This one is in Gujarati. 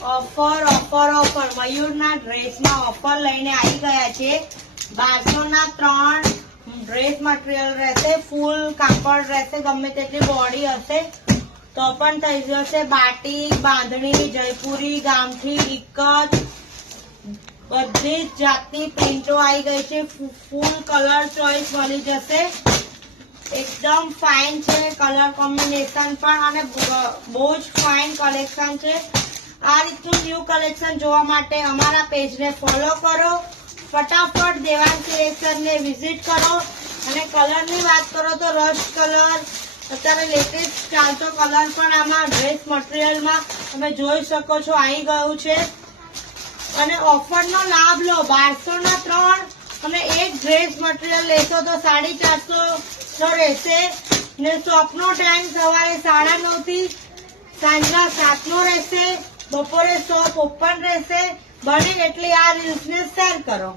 ઓફર ઓફર ઓફર મયુરના ડ્રેસમાં ઓફર લઈને આવી ગયા છે 1200 ના 3 ડ્રેસ મટીરિયલ રહેશે ફૂલ કાપડ રહેશે ગમે તેટલી બોડી હશે તો પણ થઈ જશે બાટિક બાંધણી જયપુરી ગામઠી ઇક્કત બધી જ જાતની પ્રિન્ટો આવી ગઈ છે ફૂલ કલર ચોઈસ મળી જશે एकदम फाइन છે કલર કોમ્બિનેશન પણ અને બહુ જ ફાઇન કલેક્શન છે આ રીતનું ન્યૂ કલેક્શન જોવા માટે અમારા પેજને ફોલો કરો ફટાફટ દેવાંગ ક્રિએશનને વિઝિટ કરો અને કલરની વાત કરો તો રસ્ટ કલર અત્યારે લેટેસ્ટ ચાલતો કલર પણ આમાં ડ્રેસ મટીરિયલમાં તમે જોઈ શકો છો આવી ગયું છે અને ઓફરનો લાભ લો 1200 ના 3 અને એક ડ્રેસ મટીરિયલ લેશો તો 450 રહેશે ને શોપનો ટાઈમ સવારે 9:30 થી સાંજના 7 નો રહેશે બપોરે શોપ ઓપન રહેશે બને એટલે આ રીલ્સને શેર કરો।